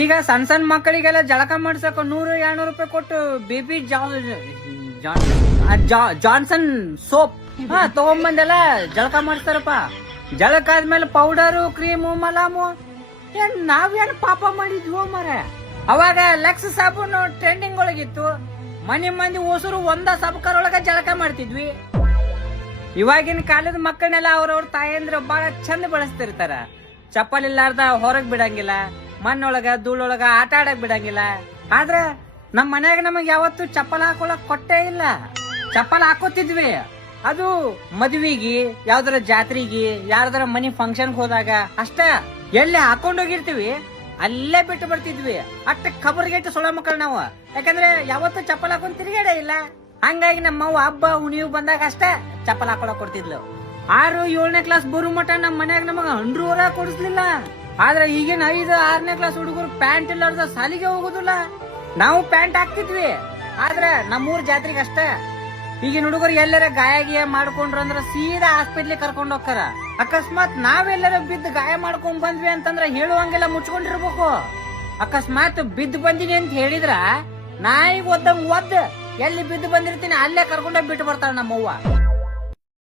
ಈಗ ಸಣ್ಣ ಸಣ್ಣ ಮಕ್ಕಳಿಗೆಲ್ಲ ಜಳಕ ಮಾಡ್ಸಕ 100-200 ರೂಪಾಯಿ ಕೊಟ್ಟು ಬೇಬಿ ಜಾನ್ಸನ್ ಸೋಪ್ ತಗೊಂಬಂದೆಲ್ಲ ಜಳಕ ಮಾಡ್ತಾರಪ್ಪ. ಜಳಕ ಆದ್ಮೇಲೆ ಪೌಡರು, ಕ್ರೀಮು, ಮಲಾಮು ನಾವೇನು ಪಾಪ ಮಾಡಿದ್ವು ಮರ. ಅವಾಗ ಲಕ್ಸ್ ಸಾಬೂನು ಟ್ರೆಂಡಿಂಗ್ ಒಳಗಿತ್ತು. ಮನೆ ಮಂದಿ ಹೊಸರು ಒಂದ ಸಬಕರೊಳಗ ಜಳಕ ಮಾಡ್ತಿದ್ವಿ. ಇವಾಗಿನ ಕಾಲದ ಮಕ್ಕಳನ್ನೆಲ್ಲ ಅವ್ರವ್ರ ತಾಯಂದ್ರ ಬಹಳ ಚಂದ ಬಳಸ್ತಿರ್ತಾರ. ಚಪ್ಪಲ್ ಇಲ್ಲಾರ್ದ ಹೊರಗ್ ಬಿಡಂಗಿಲ್ಲ, ಮಣ್ಣೊಳಗ ಧೂಳೊಳಗ ಆಟ ಆಡಕ್ ಬಿಡಂಗಿಲ್ಲ. ಆದ್ರ ನಮ್ ಮನ್ಯಾಗ ನಮಗ್ ಯಾವತ್ತು ಚಪ್ಪಲ್ ಹಾಕೊಳಕ್ ಕೊಟ್ಟೇ ಇಲ್ಲ. ಚಪ್ಪಲ್ ಹಾಕೋತಿದ್ವಿ, ಅದು ಮದ್ವಿಗಿ, ಯಾವ್ದಾರ ಜಾತ್ರೆಗಿ, ಯಾರ್ದಾರ ಮನಿ ಫಂಕ್ಷನ್ ಹೋದಾಗ ಅಷ್ಟ. ಎಲ್ಲಿ ಹಾಕೊಂಡೋಗಿರ್ತೀವಿ ಅಲ್ಲೇ ಬಿಟ್ಟು ಬರ್ತಿದ್ವಿ. ಅಷ್ಟ ಖಬರ್ಗೆಟ್ಟು ಸೊಳ ಮಕ್ಕಳು ನಾವು. ಯಾಕಂದ್ರೆ ಯಾವತ್ತು ಚಪ್ಪಲ್ ಹಾಕೊಂಡ್ ತಿರುಗಾಡೇ ಇಲ್ಲ. ಹಂಗಾಗಿ ನಮ್ಮವ್ವ ಹಬ್ಬ ಹುಣಿವು ಬಂದಾಗ ಅಷ್ಟ ಚಪ್ಪಲ್ ಹಾಕೊಳಕ್ ಕೊಡ್ತಿದ್ಲು. 6-7ನೇ ಕ್ಲಾಸ್ ಬರು ಮಠ ನಮ್ ಮನ್ಯಾಗ ನಮಗ ಅಂಡ್ರೂರ ಕೊಡಿಸ್ಲಿಲ್ಲ. ಆದ್ರೆ ಈಗಿನ 5-6ನೇ ಕ್ಲಾಸ್ ಹುಡುಗರು ಪ್ಯಾಂಟ್ ಇಲ್ಲಾರ್ದ ಸಾಲಿಗೆ ಹೋಗುದಿಲ್ಲ. ನಾವು ಪ್ಯಾಂಟ್ ಹಾಕ್ತಿದ್ವಿ, ಆದ್ರೆ ನಮ್ಮೂರ್ ಜಾತ್ರೆಗೆ ಅಷ್ಟ. ಈಗಿನ ಹುಡುಗರು ಎಲ್ಲರ ಗಾಯ ಮಾಡ್ಕೊಂಡ್ರ ಅಂದ್ರ ಸೀದಾ ಹಾಸ್ಪಿಟ್ಲಿಗೆ ಕರ್ಕೊಂಡ್ ಹೋಗ್ತಾರ. ಅಕಸ್ಮಾತ್ ನಾವೆಲ್ಲರ ಬಿದ್ದು ಗಾಯ ಮಾಡ್ಕೊಂಡ್ ಬಂದ್ವಿ ಅಂತಂದ್ರ ಹೇಳುವಂಗೆಲ್ಲ ಮುಚ್ಕೊಂಡಿರ್ಬೇಕು. ಅಕಸ್ಮಾತ್ ಬಿದ್ದು ಬಂದಿನಿ ಅಂತ ಹೇಳಿದ್ರ ನಾಯಿ ಒದ್ದಂಗ್ ಒದ್ದ ಎಲ್ಲಿ ಬಿದ್ದು ಬಂದಿರ್ತೀನಿ ಅಲ್ಲೇ ಕರ್ಕೊಂಡೋಗಿ ಬಿಟ್ಟು ಬರ್ತಾಳ ನಮ್ಮವ್ವ.